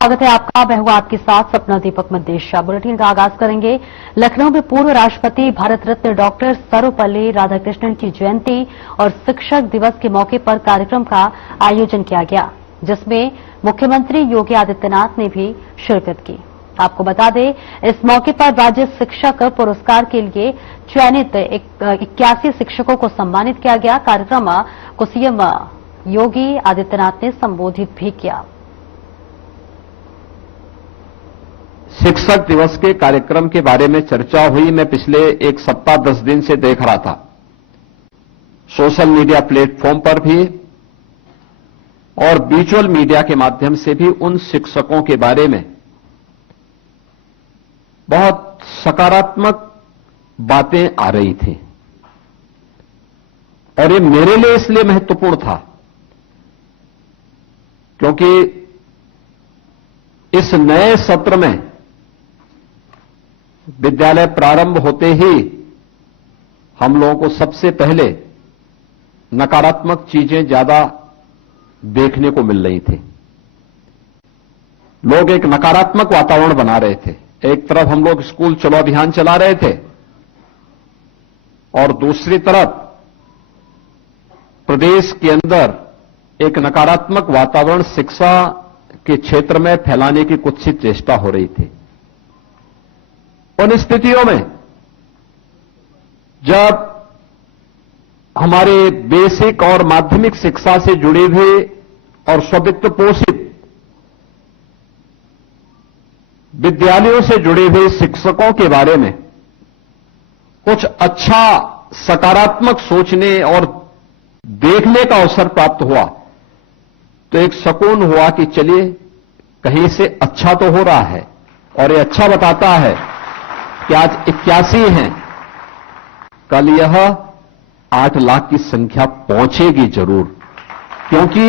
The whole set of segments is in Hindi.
स्वागत है आपका। मैं हूं आपके साथ सपना दीपक मदेशा। बुलेटिन का आगाज करेंगे। लखनऊ में पूर्व राष्ट्रपति भारत रत्न डॉक्टर सर्वपल्ली राधाकृष्णन की जयंती और शिक्षक दिवस के मौके पर कार्यक्रम का आयोजन किया गया, जिसमें मुख्यमंत्री योगी आदित्यनाथ ने भी शिरकत की। आपको बता दें, इस मौके पर राज्य शिक्षक पुरस्कार के लिए चयनित 81 शिक्षकों को सम्मानित किया गया। कार्यक्रम को सीएम योगी आदित्यनाथ ने संबोधित भी किया। शिक्षक दिवस के कार्यक्रम के बारे में चर्चा हुई। मैं पिछले एक सप्ताह 10 दिन से देख रहा था, सोशल मीडिया प्लेटफॉर्म पर भी और विजुअल मीडिया के माध्यम से भी उन शिक्षकों के बारे में बहुत सकारात्मक बातें आ रही थी और ये मेरे लिए इसलिए महत्वपूर्ण था क्योंकि इस नए सत्र में विद्यालय प्रारंभ होते ही हम लोगों को सबसे पहले नकारात्मक चीजें ज्यादा देखने को मिल रही थी। लोग एक नकारात्मक वातावरण बना रहे थे। एक तरफ हम लोग स्कूल चलो अभियान चला रहे थे और दूसरी तरफ प्रदेश के अंदर एक नकारात्मक वातावरण शिक्षा के क्षेत्र में फैलाने की कुत्सित चेष्टा हो रही थी। उन स्थितियों में जब हमारे बेसिक और माध्यमिक शिक्षा से जुड़े हुए और स्ववित्त पोषित विद्यालयों से जुड़े हुए शिक्षकों के बारे में कुछ अच्छा सकारात्मक सोचने और देखने का अवसर प्राप्त हुआ तो एक सुकून हुआ कि चलिए कहीं से अच्छा तो हो रहा है। और ये अच्छा बताता है कि आज 81 हैं, कल यह 8 लाख की संख्या पहुंचेगी जरूर, क्योंकि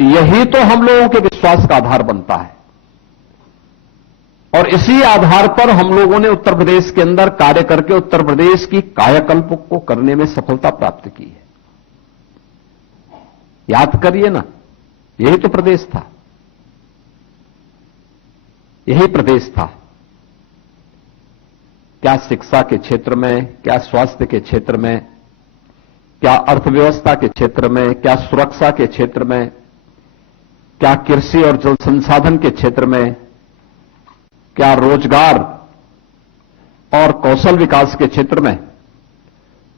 यही तो हम लोगों के विश्वास का आधार बनता है। और इसी आधार पर हम लोगों ने उत्तर प्रदेश के अंदर कार्य करके उत्तर प्रदेश की कायाकल्प को करने में सफलता प्राप्त की है। याद करिए ना, यही तो प्रदेश था, यही प्रदेश था। क्या शिक्षा के क्षेत्र में, क्या स्वास्थ्य के क्षेत्र में, क्या अर्थव्यवस्था के क्षेत्र में, क्या सुरक्षा के क्षेत्र में, क्या कृषि और जल संसाधन के क्षेत्र में, क्या रोजगार और कौशल विकास के क्षेत्र में,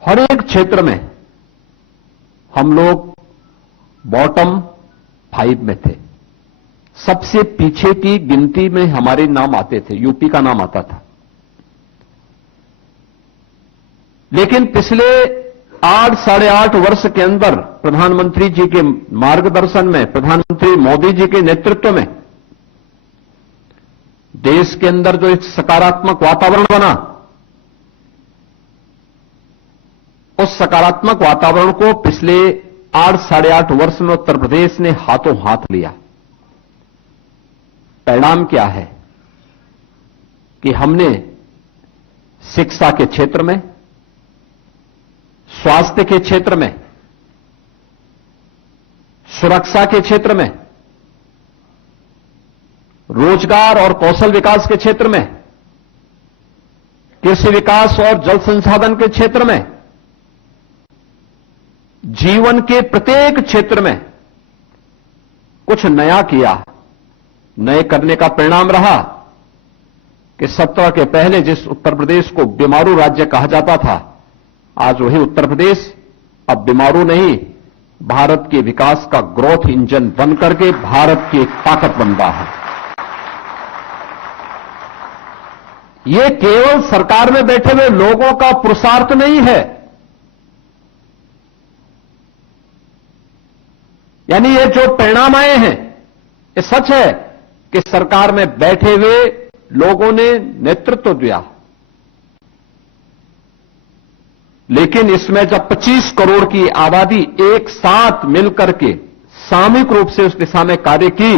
हर एक क्षेत्र में हम लोग बॉटम 5 में थे। सबसे पीछे की गिनती में हमारे नाम आते थे, यूपी का नाम आता था। लेकिन पिछले 8-8.5 वर्ष के अंदर प्रधानमंत्री जी के मार्गदर्शन में, प्रधानमंत्री मोदी जी के नेतृत्व में देश के अंदर जो एक सकारात्मक वातावरण बना, उस सकारात्मक वातावरण को पिछले 8-8.5 वर्ष में उत्तर प्रदेश ने हाथों हाथ लिया। परिणाम क्या है कि हमने शिक्षा के क्षेत्र में, स्वास्थ्य के क्षेत्र में, सुरक्षा के क्षेत्र में, रोजगार और कौशल विकास के क्षेत्र में, कृषि विकास और जल संसाधन के क्षेत्र में, जीवन के प्रत्येक क्षेत्र में कुछ नया किया। नए करने का परिणाम रहा कि 17 के पहले जिस उत्तर प्रदेश को बीमारू राज्य कहा जाता था, आज वही उत्तर प्रदेश अब बीमारू नहीं, भारत के विकास का ग्रोथ इंजन बनकर के भारत की एक ताकत बन रहा है। ये केवल सरकार में बैठे हुए लोगों का पुरुषार्थ नहीं है, यानी ये जो परिणाम आए हैं, ये सच है कि सरकार में बैठे हुए लोगों ने नेतृत्व दिया। लेकिन इसमें जब 25 करोड़ की आबादी एक साथ मिलकर के सामूहिक रूप से उस दिशा में कार्य की,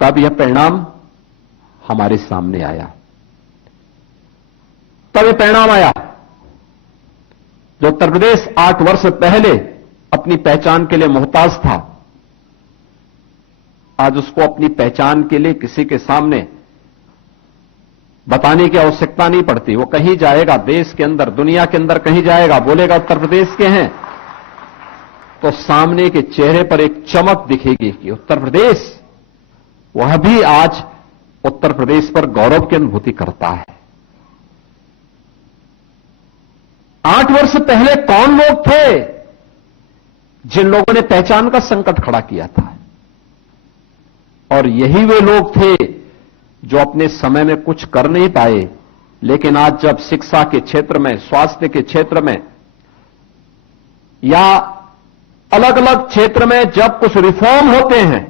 तब यह परिणाम हमारे सामने आया। तब यह परिणाम आया जो उत्तर प्रदेश 8 वर्ष पहले अपनी पहचान के लिए मोहताज था, आज उसको अपनी पहचान के लिए किसी के सामने बताने की आवश्यकता नहीं पड़ती। वो कहीं जाएगा, देश के अंदर, दुनिया के अंदर कहीं जाएगा, बोलेगा उत्तर प्रदेश के हैं, तो सामने के चेहरे पर एक चमक दिखेगी कि उत्तर प्रदेश, वह भी आज उत्तर प्रदेश पर गौरव की अनुभूति करता है। 8 वर्ष पहले कौन लोग थे जिन लोगों ने पहचान का संकट खड़ा किया था? और यही वे लोग थे जो अपने समय में कुछ कर नहीं पाए, लेकिन आज जब शिक्षा के क्षेत्र में, स्वास्थ्य के क्षेत्र में या अलग अलग क्षेत्र में जब कुछ रिफॉर्म होते हैं,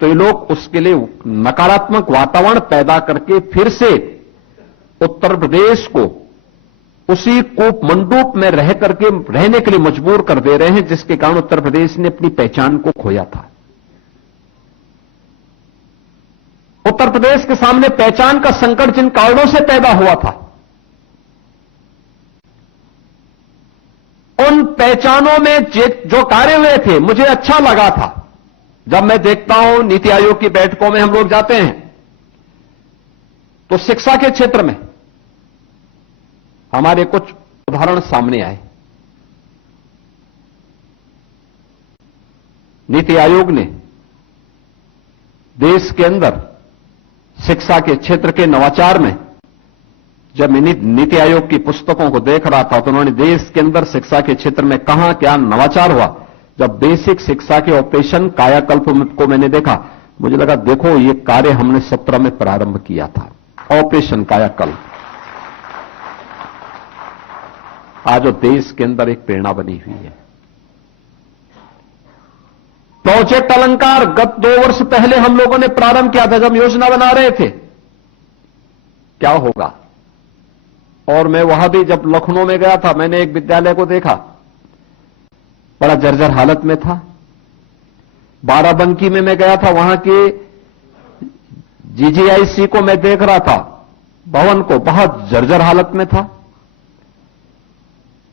तो ये लोग उसके लिए नकारात्मक वातावरण पैदा करके फिर से उत्तर प्रदेश को उसी कूप मंडूप में रह करके रहने के लिए मजबूर कर दे रहे हैं, जिसके कारण उत्तर प्रदेश ने अपनी पहचान को खोया था। उत्तर प्रदेश के सामने पहचान का संकट जिन कारणों से पैदा हुआ था, उन पहचानों में जो कार्य हुए थे, मुझे अच्छा लगा था। जब मैं देखता हूं नीति आयोग की बैठकों में हम लोग जाते हैं, तो शिक्षा के क्षेत्र में हमारे कुछ उदाहरण सामने आए। नीति आयोग ने देश के अंदर शिक्षा के क्षेत्र के नवाचार में, जब मैं नीति आयोग की पुस्तकों को देख रहा था, तो उन्होंने देश के अंदर शिक्षा के क्षेत्र में कहां क्या नवाचार हुआ। जब बेसिक शिक्षा के ऑपरेशन कायाकल्प को मैंने देखा, मुझे लगा देखो ये कार्य हमने 17 में प्रारंभ किया था, ऑपरेशन कायाकल्प। आज वो देश के अंदर एक प्रेरणा बनी हुई है। प्रोजेक्ट अलंकार गत 2 वर्ष पहले हम लोगों ने प्रारंभ किया था, जब योजना बना रहे थे क्या होगा। और मैं वहां भी जब लखनऊ में गया था, मैंने एक विद्यालय को देखा, बड़ा जर्जर हालत में था। बाराबंकी में मैं गया था, वहां के जीजीआईसी को मैं देख रहा था, भवन को, बहुत जर्जर हालत में था।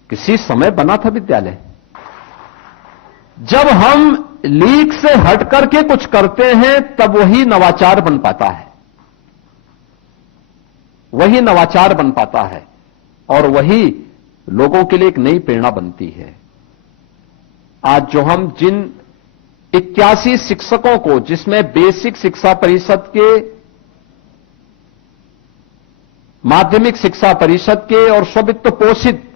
किसी समय बना था विद्यालय। जब हम लीक से हट करके कुछ करते हैं, तब वही नवाचार बन पाता है, वही नवाचार बन पाता है, और वही लोगों के लिए एक नई प्रेरणा बनती है। आज जो हम जिन 81 शिक्षकों को, जिसमें बेसिक शिक्षा परिषद के, माध्यमिक शिक्षा परिषद के और स्ववित्त पोषित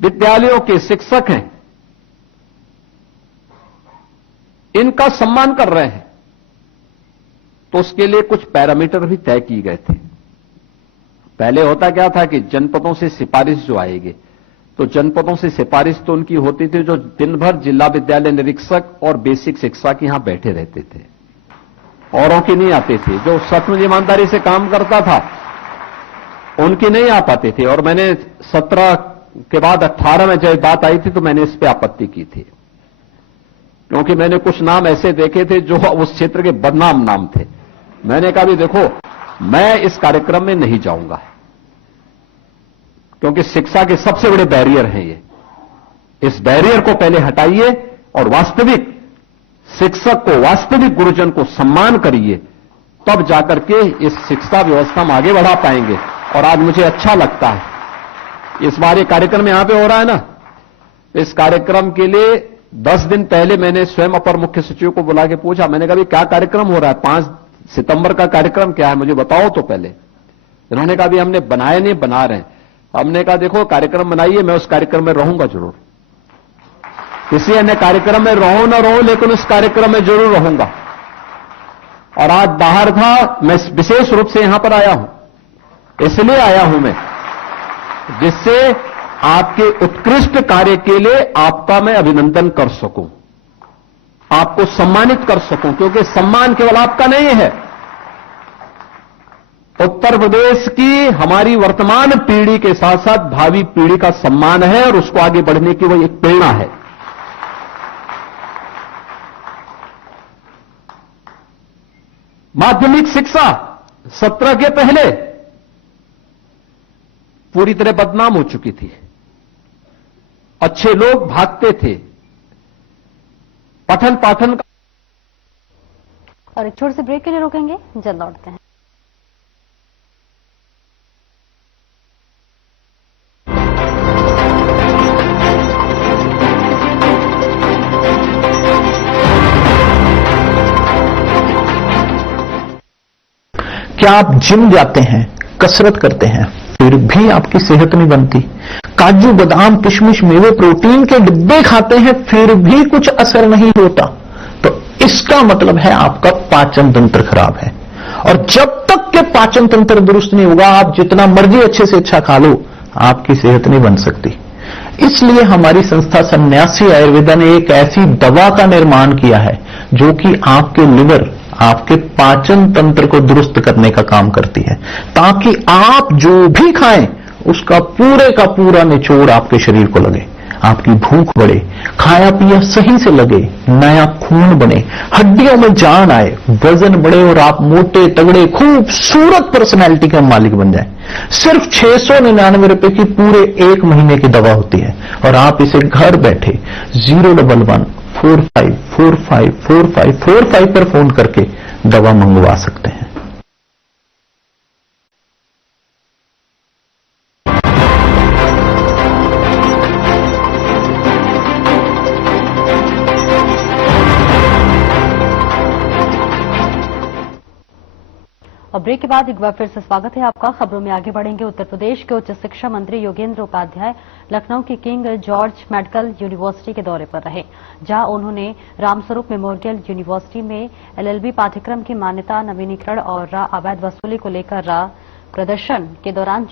विद्यालयों के शिक्षक हैं, इनका सम्मान कर रहे हैं, तो उसके लिए कुछ पैरामीटर भी तय किए गए थे। पहले होता क्या था कि जनपदों से सिफारिश जो आएगी, तो जनपदों से सिफारिश तो उनकी होती थी जो दिन भर जिला विद्यालय निरीक्षक और बेसिक शिक्षा के यहां बैठे रहते थे, औरों की नहीं आती थी। जो सचमुच ईमानदारी से काम करता था उनकी नहीं आ पाती थी। और मैंने 17 के बाद 18 में जब बात आई थी, तो मैंने इस पे आपत्ति की थी, क्योंकि मैंने कुछ नाम ऐसे देखे थे जो उस क्षेत्र के बदनाम नाम थे। मैंने कहा भी देखो, मैं इस कार्यक्रम में नहीं जाऊंगा, क्योंकि शिक्षा के सबसे बड़े बैरियर हैं ये। इस बैरियर को पहले हटाइए और वास्तविक शिक्षक को, वास्तविक गुरुजन को सम्मान करिए, तब जाकर के इस शिक्षा व्यवस्था में आगे बढ़ा पाएंगे। और आज मुझे अच्छा लगता है, इस बार ये कार्यक्रम यहां पे हो रहा है ना, इस कार्यक्रम के लिए 10 दिन पहले मैंने स्वयं अपर मुख्य सचिव को बुला के पूछा, मैंने कहा क्या कार्यक्रम हो रहा है, 5 सितंबर का कार्यक्रम क्या है, मुझे बताओ तो पहले। इन्होंने कहा भी हमने बनाया नहीं, बना रहे हैं। हमने कहा देखो कार्यक्रम बनाइए, मैं उस कार्यक्रम में रहूंगा जरूर, किसी अन्य कार्यक्रम में रहूं ना रहूं, लेकिन उस कार्यक्रम में जरूर रहूंगा। और आज बाहर था, मैं विशेष रूप से यहां पर आया हूं, इसलिए आया हूं मैं, जिससे आपके उत्कृष्ट कार्य के लिए आपका मैं अभिनंदन कर सकूं, आपको सम्मानित कर सकूं, क्योंकि सम्मान केवल आपका नहीं है, उत्तर प्रदेश की हमारी वर्तमान पीढ़ी के साथ साथ भावी पीढ़ी का सम्मान है, और उसको आगे बढ़ने की वो एक प्रेरणा है। माध्यमिक शिक्षा 17 के पहले पूरी तरह बदनाम हो चुकी थी, अच्छे लोग भागते थे, पठन पाठन का और एक छोटे से ब्रेक के लिए रोकेंगे, जल्द लौटते हैं। क्या आप जिम जाते हैं, कसरत करते हैं, फिर भी आपकी सेहत नहीं बनती? काजू बादाम किशमिश मेवे प्रोटीन के डिब्बे खाते हैं, फिर भी कुछ असर नहीं होता, तो इसका मतलब है आपका पाचन तंत्र खराब है। और जब तक के पाचन तंत्र दुरुस्त नहीं होगा, आप जितना मर्जी अच्छे से अच्छा खा लो, आपकी सेहत नहीं बन सकती। इसलिए हमारी संस्था सन्यासी आयुर्वेदा ने एक ऐसी दवा का निर्माण किया है जो कि आपके लिवर, आपके पाचन तंत्र को दुरुस्त करने का काम करती है, ताकि आप जो भी खाएं उसका पूरे का पूरा निचोड़ आपके शरीर को लगे, आपकी भूख बढ़े, खाया पिया सही से लगे, नया खून बने, हड्डियों में जान आए, वजन बढ़े और आप मोटे तगड़े खूबसूरत पर्सनैलिटी के मालिक बन जाए। सिर्फ 699 रुपए की पूरे 1 महीने की दवा होती है और आप इसे घर बैठे 01145454545 पर फोन करके दवा मंगवा सकते हैं। और ब्रेक के बाद एक बार फिर से स्वागत है आपका। खबरों में आगे बढ़ेंगे। उत्तर प्रदेश के उच्च शिक्षा मंत्री योगेंद्र उपाध्याय लखनऊ की किंग जॉर्ज मेडिकल यूनिवर्सिटी के दौरे पर रहे, जहां उन्होंने रामस्वरूप मेमोरियल यूनिवर्सिटी में एलएलबी पाठ्यक्रम की मान्यता नवीनीकरण और अवैध वसूली को लेकर प्रदर्शन के दौरान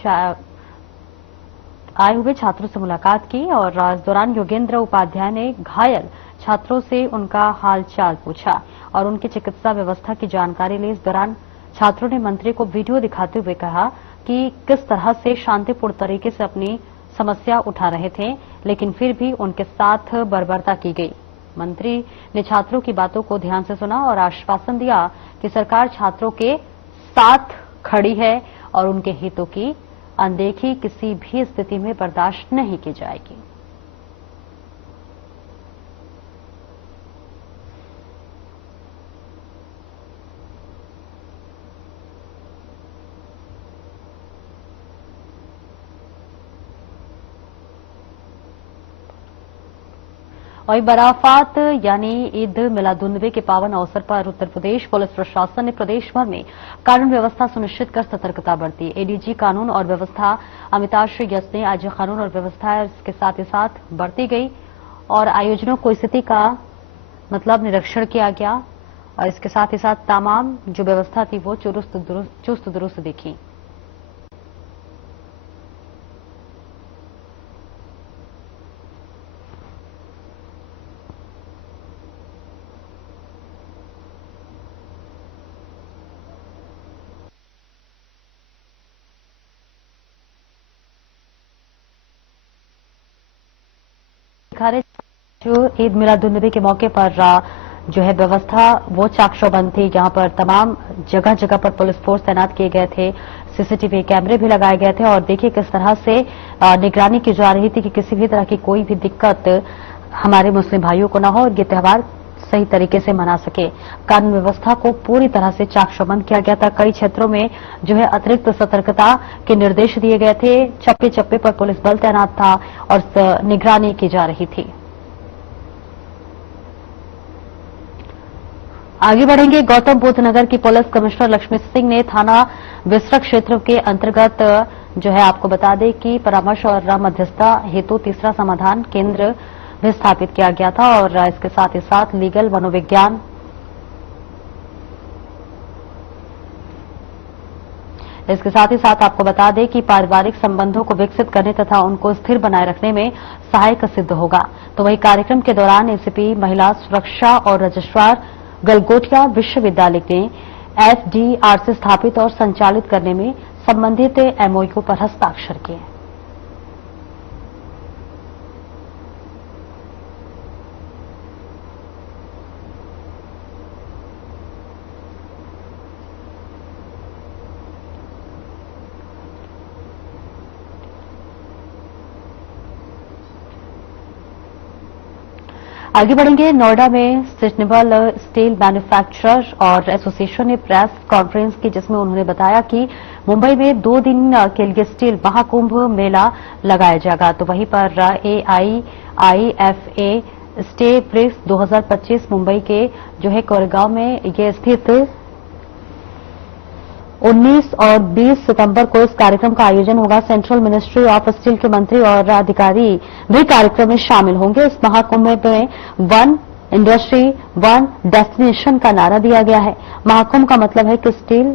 आए हुए छात्रों से मुलाकात की। और इस दौरान योगेंद्र उपाध्याय ने घायल छात्रों से उनका हालचाल पूछा और उनकी चिकित्सा व्यवस्था की जानकारी ली। इस दौरान छात्रों ने मंत्री को वीडियो दिखाते हुए कहा कि किस तरह से शांतिपूर्ण तरीके से अपनी समस्या उठा रहे थे, लेकिन फिर भी उनके साथ बर्बरता की गई। मंत्री ने छात्रों की बातों को ध्यान से सुना और आश्वासन दिया कि सरकार छात्रों के साथ खड़ी है और उनके हितों की अनदेखी किसी भी स्थिति में बर्दाश्त नहीं की जाएगी। और बराफात यानी ईद मिलादुन्नबी के पावन अवसर पर उत्तर प्रदेश पुलिस प्रशासन ने प्रदेश भर में कानून व्यवस्था सुनिश्चित कर सतर्कता बरती। एडीजी कानून और व्यवस्था अमिताभ यस ने आज कानून और व्यवस्था इसके साथ ही साथ बढ़ती गई और आयोजनों को स्थिति का मतलब निरीक्षण किया गया और इसके साथ ही साथ तमाम जो व्यवस्था थी वो चुस्त दुरुस्त दिखी। जो ईद मिलादुन्नबी के मौके पर जो है व्यवस्था वो चाकचौबंद थी। यहाँ पर तमाम जगह जगह पर पुलिस फोर्स तैनात किए गए थे, सीसीटीवी कैमरे भी लगाए गए थे और देखिए किस तरह से निगरानी की जा रही थी कि किसी भी तरह की कोई भी दिक्कत हमारे मुस्लिम भाइयों को न हो और ये त्योहार सही तरीके से मना सके। कानून व्यवस्था को पूरी तरह से चाकचौबंद किया गया था। कई क्षेत्रों में जो है अतिरिक्त सतर्कता के निर्देश दिए गए थे। चप्पे चप्पे पर पुलिस बल तैनात था और निगरानी की जा रही थी। आगे बढ़ेंगे। गौतम बुद्ध नगर की पुलिस कमिश्नर लक्ष्मी सिंह ने थाना विसरक क्षेत्र के अंतर्गत जो है आपको बता दें कि परामर्श और मध्यस्थता हेतु तीसरा समाधान केंद्र भी स्थापित किया गया था और इसके साथ ही साथ लीगल मनोविज्ञान इसके साथ ही साथ आपको बता दें कि पारिवारिक संबंधों को विकसित करने तथा उनको स्थिर बनाए रखने में सहायक सिद्ध होगा। तो वही कार्यक्रम के दौरान एसीपी महिला सुरक्षा और रजिस्ट्रार गलगोटिया विश्वविद्यालय ने एसडीआरसी स्थापित और संचालित करने में संबंधित एमओयू पर हस्ताक्षर किए। आगे बढ़ेंगे। नोएडा में सस्टेनेबल स्टील मैन्युफैक्चरर और एसोसिएशन ने प्रेस कॉन्फ्रेंस की, जिसमें उन्होंने बताया कि मुंबई में 2 दिन के लिए स्टील महाकुंभ मेला लगाया जाएगा। तो वहीं पर AIIFA स्टे ब्रिक्स 2025 मुंबई के जो है कोरेगांव में ये स्थित 19 और 20 सितंबर को इस कार्यक्रम का आयोजन होगा। सेंट्रल मिनिस्ट्री ऑफ स्टील के मंत्री और अधिकारी भी कार्यक्रम में शामिल होंगे। इस महाकुंभ में वन इंडस्ट्री वन डेस्टिनेशन का नारा दिया गया है। महाकुंभ का मतलब है कि स्टील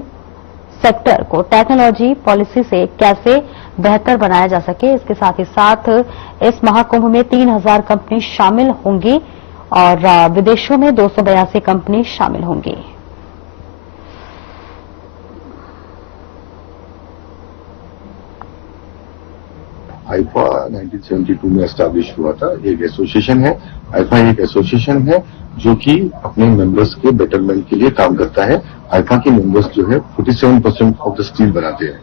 सेक्टर को टेक्नोलॉजी पॉलिसी से कैसे बेहतर बनाया जा सके। इसके साथ ही साथ इस महाकुंभ में 3000 कंपनी शामिल होंगी और विदेशों में 282 कंपनी शामिल होंगी। आईफा 1972 में एस्टैब्लिश हुआ था। एक एसोसिएशन है। आईफा एक एसोसिएशन है जो कि अपने मेंबर्स के बेटरमेंट के लिए काम करता है। आईफा के मेंबर्स जो है 47% ऑफ द स्टील बनाते हैं।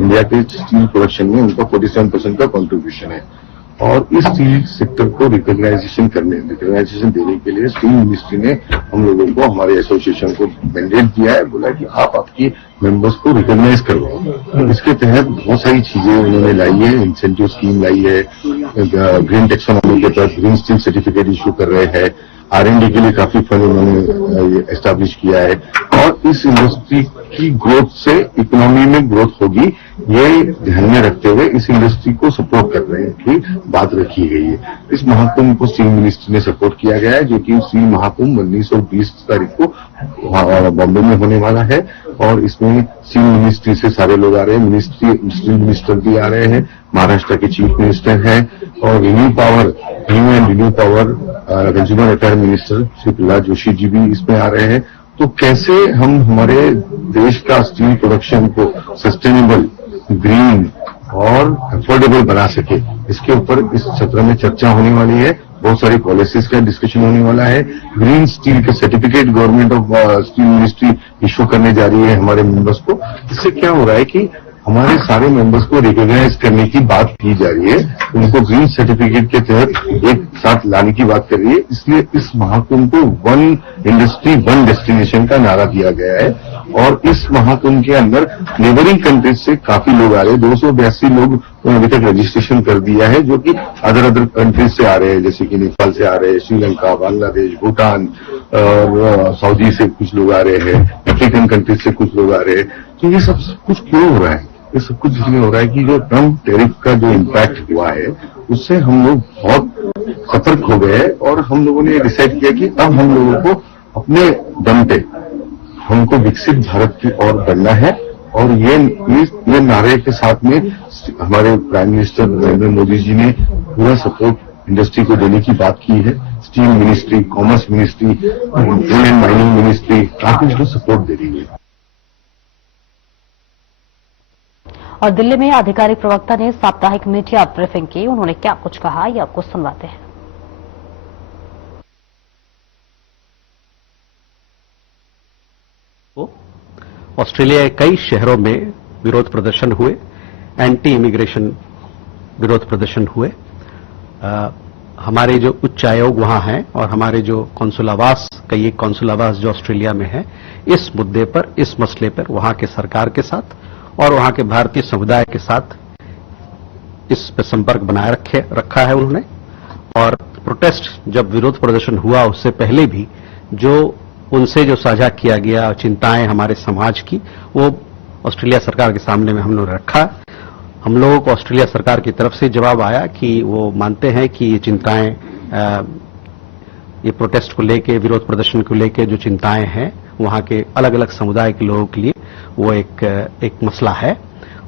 इंडिया के स्टील प्रोडक्शन में उनका 47% का कंट्रीब्यूशन है। और इस स्टील सेक्टर को रिकॉग्नाइजेशन देने के लिए स्टील मिनिस्ट्री ने हम लोगों को, हमारे एसोसिएशन को मैंडेट दिया है। बोला कि आप आपकी मेंबर्स को रिकॉग्नाइज करवाओ। इसके तहत बहुत सारी चीजें उन्होंने लाई है। इंसेंटिव स्कीम लाई है, ग्रीन टेक्सोनॉमी के तहत ग्रीन स्टील सर्टिफिकेट इशू कर रहे हैं। R&D के लिए काफी फंड उन्होंने एस्टैब्लिश किया है। और इस इंडस्ट्री की ग्रोथ से इकोनॉमी में ग्रोथ होगी, ये ध्यान में रखते हुए इस इंडस्ट्री को सपोर्ट करने की बात रखी गई है। इस महाकुंभ को स्टील मिनिस्ट्री ने सपोर्ट किया गया है, जो कि स्टील महाकुंभ 19 और 20 तारीख को बॉम्बे में होने वाला है। और इसमें स्टील मिनिस्ट्री से सारे लोग आ रहे हैं। स्टील मिनिस्टर भी आ रहे हैं, महाराष्ट्र के चीफ मिनिस्टर हैं, और new power consumer affair minister Shri Pralhad Joshi ji भी इसमें आ रहे हैं। तो कैसे हम हमारे देश का स्टील प्रोडक्शन को सस्टेनेबल, ग्रीन और अफोर्डेबल बना सके, इसके ऊपर इस सत्र में चर्चा होने वाली है। बहुत सारी पॉलिसीज का डिस्कशन होने वाला है। ग्रीन स्टील के certificate government of steel ministry issue करने जा रही है हमारे मेंबर्स को। इससे क्या हो रहा है कि हमारे सारे मेंबर्स को रिकॉग्नाइज करने की बात की जा रही है, उनको ग्रीन सर्टिफिकेट के तहत एक साथ लाने की बात कर रही है। इसलिए इस महाकुंभ को वन इंडस्ट्री वन डेस्टिनेशन का नारा दिया गया है। और इस महाकुंभ के अंदर नेबरिंग कंट्रीज से काफी लोग आ रहे हैं। 282 लोग अभी तक रजिस्ट्रेशन कर दिया है, जो कि अदर कंट्रीज से आ रहे हैं, जैसे कि नेपाल से आ रहे हैं, श्रीलंका, बांग्लादेश, भूटान और सऊदी से कुछ लोग आ रहे हैं, अफ्रीकन कंट्रीज से कुछ लोग आ रहे हैं। तो ये सब कुछ क्यों हो रहा है? ये सब कुछ इसलिए हो रहा है कि जो ट्रम्प टैरिफ का जो इम्पैक्ट हुआ है, उससे हम लोग बहुत सतर्क हो गए और हम लोगों ने डिसाइड किया कि अब हम लोगों को अपने दम पे हमको विकसित भारत की ओर बढ़ना है। और ये नारे के साथ में हमारे प्राइम मिनिस्टर नरेंद्र मोदी जी ने पूरा सपोर्ट इंडस्ट्री को देने की बात की है। Steel ministry, commerce ministry, coal and mining ministry काफी इसको सपोर्ट दे रही है। और दिल्ली में आधिकारिक प्रवक्ता ने साप्ताहिक मीडिया ब्रीफिंग की। उन्होंने क्या कुछ कहा, ये आपको सुनवाते हैं। ऑस्ट्रेलिया के कई शहरों में विरोध प्रदर्शन हुए, एंटी इमिग्रेशन विरोध प्रदर्शन हुए। हमारे जो उच्चायोग वहां हैं और हमारे जो कौंसुलावास, कई एक कौंसुलावास जो ऑस्ट्रेलिया में है, इस मुद्दे पर, इस मसले पर वहां के सरकार के साथ और वहां के भारतीय समुदाय के साथ इस पर संपर्क बनाए रखा है उन्होंने। और प्रोटेस्ट, जब विरोध प्रदर्शन हुआ उससे पहले भी जो उनसे जो साझा किया गया चिंताएं हमारे समाज की, वो ऑस्ट्रेलिया सरकार के सामने में हम लोग रखा। हम लोगों को ऑस्ट्रेलिया सरकार की तरफ से जवाब आया कि वो मानते हैं कि ये चिंताएं, ये प्रोटेस्ट को लेके, विरोध प्रदर्शन को लेके जो चिंताएं हैं वहां के अलग अलग समुदाय के लोगों के लिए, वो एक मसला है।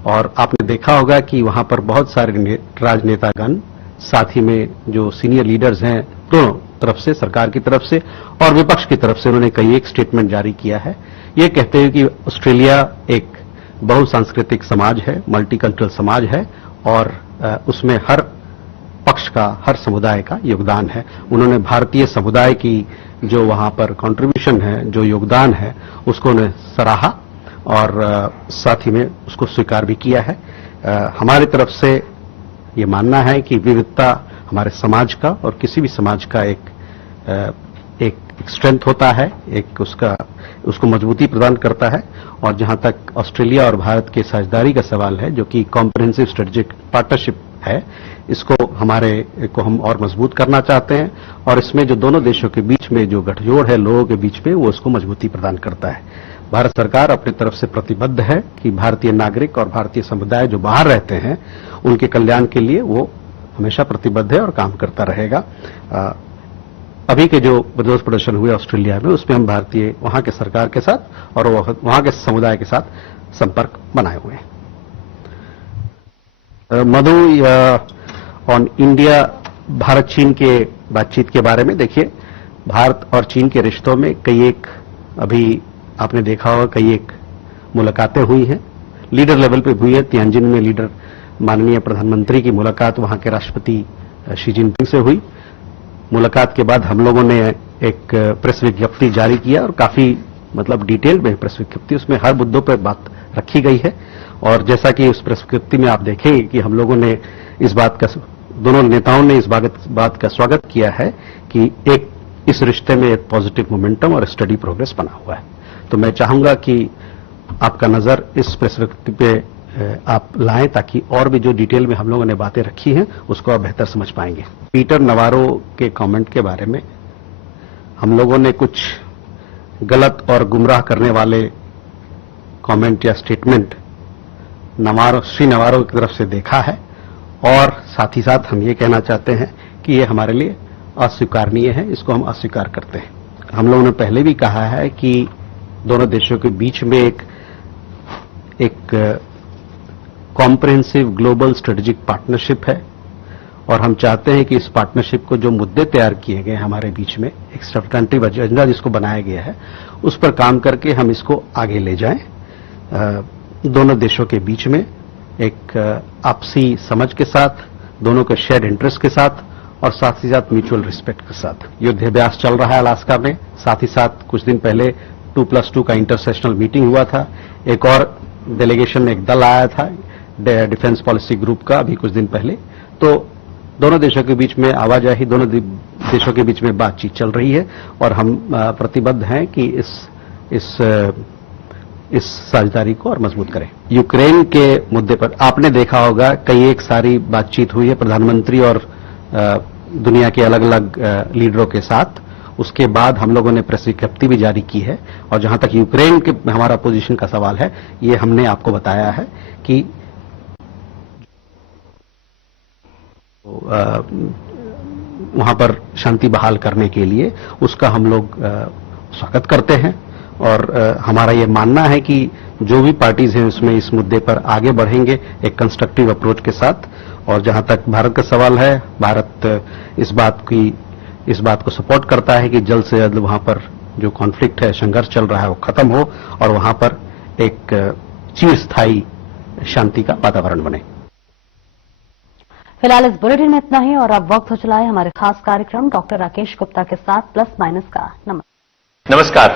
और आपने देखा होगा कि वहां पर बहुत सारे राजनेतागण, साथ ही में जो सीनियर लीडर्स हैं दोनों तरफ से, सरकार की तरफ से और विपक्ष की तरफ से, उन्होंने कई एक स्टेटमेंट जारी किया है, ये कहते हुए कि ऑस्ट्रेलिया एक बहुसांस्कृतिक समाज है, मल्टीकल्चरल समाज है और उसमें हर पक्ष का, हर समुदाय का योगदान है। उन्होंने भारतीय समुदाय की जो वहां पर कंट्रीब्यूशन है, जो योगदान है, उसको उन्हें सराहा और साथ ही में उसको स्वीकार भी किया है। हमारी तरफ से ये मानना है कि विविधता हमारे समाज का और किसी भी समाज का एक एक स्ट्रेंथ होता है, एक उसको मजबूती प्रदान करता है। और जहां तक ऑस्ट्रेलिया और भारत की साझेदारी का सवाल है, जो कि कॉम्प्रिहेंसिव स्ट्रेटेजिक पार्टनरशिप है, इसको हम और मजबूत करना चाहते हैं। और इसमें जो दोनों देशों के बीच में जो गठजोड़ है लोगों के बीच में, वो उसको मजबूती प्रदान करता है। भारत सरकार अपनी तरफ से प्रतिबद्ध है कि भारतीय नागरिक और भारतीय समुदाय जो बाहर रहते हैं, उनके कल्याण के लिए वो हमेशा प्रतिबद्ध है और काम करता रहेगा। अभी के जो विरोध प्रदर्शन हुए ऑस्ट्रेलिया में, उसमें हम वहां के सरकार के साथ और वहां के समुदाय के साथ संपर्क बनाए हुए हैं। मधु, ऑन इंडिया भारत चीन के बातचीत के बारे में, देखिए भारत और चीन के रिश्तों में अभी आपने देखा होगा कई एक मुलाकातें हुई हैं, लीडर लेवल पे हुई है। तियानजिन में माननीय प्रधानमंत्री की मुलाकात वहां के राष्ट्रपति शी जिनपिंग से हुई। मुलाकात के बाद हम लोगों ने एक प्रेस विज्ञप्ति जारी किया और काफी डिटेल में प्रेस विज्ञप्ति, उसमें हर मुद्दों पर बात रखी गई है। और जैसा कि उस प्रेस विज्ञप्ति में आप देखेंगे कि हम लोगों ने दोनों नेताओं ने इस बात का स्वागत किया है कि इस रिश्ते में एक पॉजिटिव मोमेंटम और स्टडी प्रोग्रेस बना हुआ है। तो मैं चाहूंगा कि आपका नजर इस प्रेस विज्ञप्ति पे आप लाएं, ताकि और भी जो डिटेल में हम लोगों ने बातें रखी हैं उसको आप बेहतर समझ पाएंगे। पीटर नवारो के कमेंट के बारे में हम लोगों ने कुछ गलत और गुमराह करने वाले कमेंट या स्टेटमेंट श्री नवारो की तरफ से देखा है, और साथ ही साथ हम ये कहना चाहते हैं कि ये हमारे लिए अस्वीकारनीय है, इसको हम अस्वीकार करते हैं। हम लोगों ने पहले भी कहा है कि दोनों देशों के बीच में एक कॉम्प्रिहेंसिव ग्लोबल स्ट्रेटेजिक पार्टनरशिप है, और हम चाहते हैं कि इस पार्टनरशिप को जो मुद्दे तैयार किए गए हमारे बीच में, एक सब्सटेंटिव एजेंडा जिसको बनाया गया है, उस पर काम करके हम इसको आगे ले जाएं, दोनों देशों के बीच में एक आपसी समझ के साथ, दोनों के शेयर्ड इंटरेस्ट के साथ, और साथ ही साथ म्यूचुअल रिस्पेक्ट के साथ। युद्धाभ्यास चल रहा है अलास्का में, साथ ही साथ कुछ दिन पहले 2+2 का इंटरसेशनल मीटिंग हुआ था। एक और डेलीगेशन, एक दल आया था डिफेंस पॉलिसी ग्रुप का अभी कुछ दिन पहले। तो दोनों देशों के बीच में आवाजाही, दोनों देशों के बीच में बातचीत चल रही है, और हम प्रतिबद्ध हैं कि इस साझेदारी को और मजबूत करें। यूक्रेन के मुद्दे पर आपने देखा होगा कई एक सारी बातचीत हुई है प्रधानमंत्री और दुनिया के अलग अलग लीडरों के साथ। उसके बाद हम लोगों ने प्रेस विज्ञप्ति भी जारी की है, और जहां तक यूक्रेन के हमारा पोजीशन का सवाल है, ये हमने आपको बताया है कि वहां पर शांति बहाल करने के लिए उसका हम लोग स्वागत करते हैं। और हमारा ये मानना है कि जो भी पार्टीज हैं उसमें इस मुद्दे पर आगे बढ़ेंगे एक कंस्ट्रक्टिव अप्रोच के साथ। और जहां तक भारत का सवाल है, भारत इस बात को सपोर्ट करता है कि जल्द से जल्द वहां पर जो कॉन्फ्लिक्ट है, संघर्ष चल रहा है, वो खत्म हो और वहां पर एक चिरस्थायी शांति का वातावरण बने। फिलहाल इस बुलेटिन में इतना ही, और अब वक्त हो चला है हमारे खास कार्यक्रम डॉक्टर राकेश गुप्ता के साथ प्लस माइनस का। नमस्कार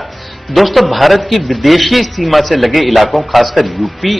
दोस्तों, भारत की विदेशी सीमा से लगे इलाकों, खासकर यूपी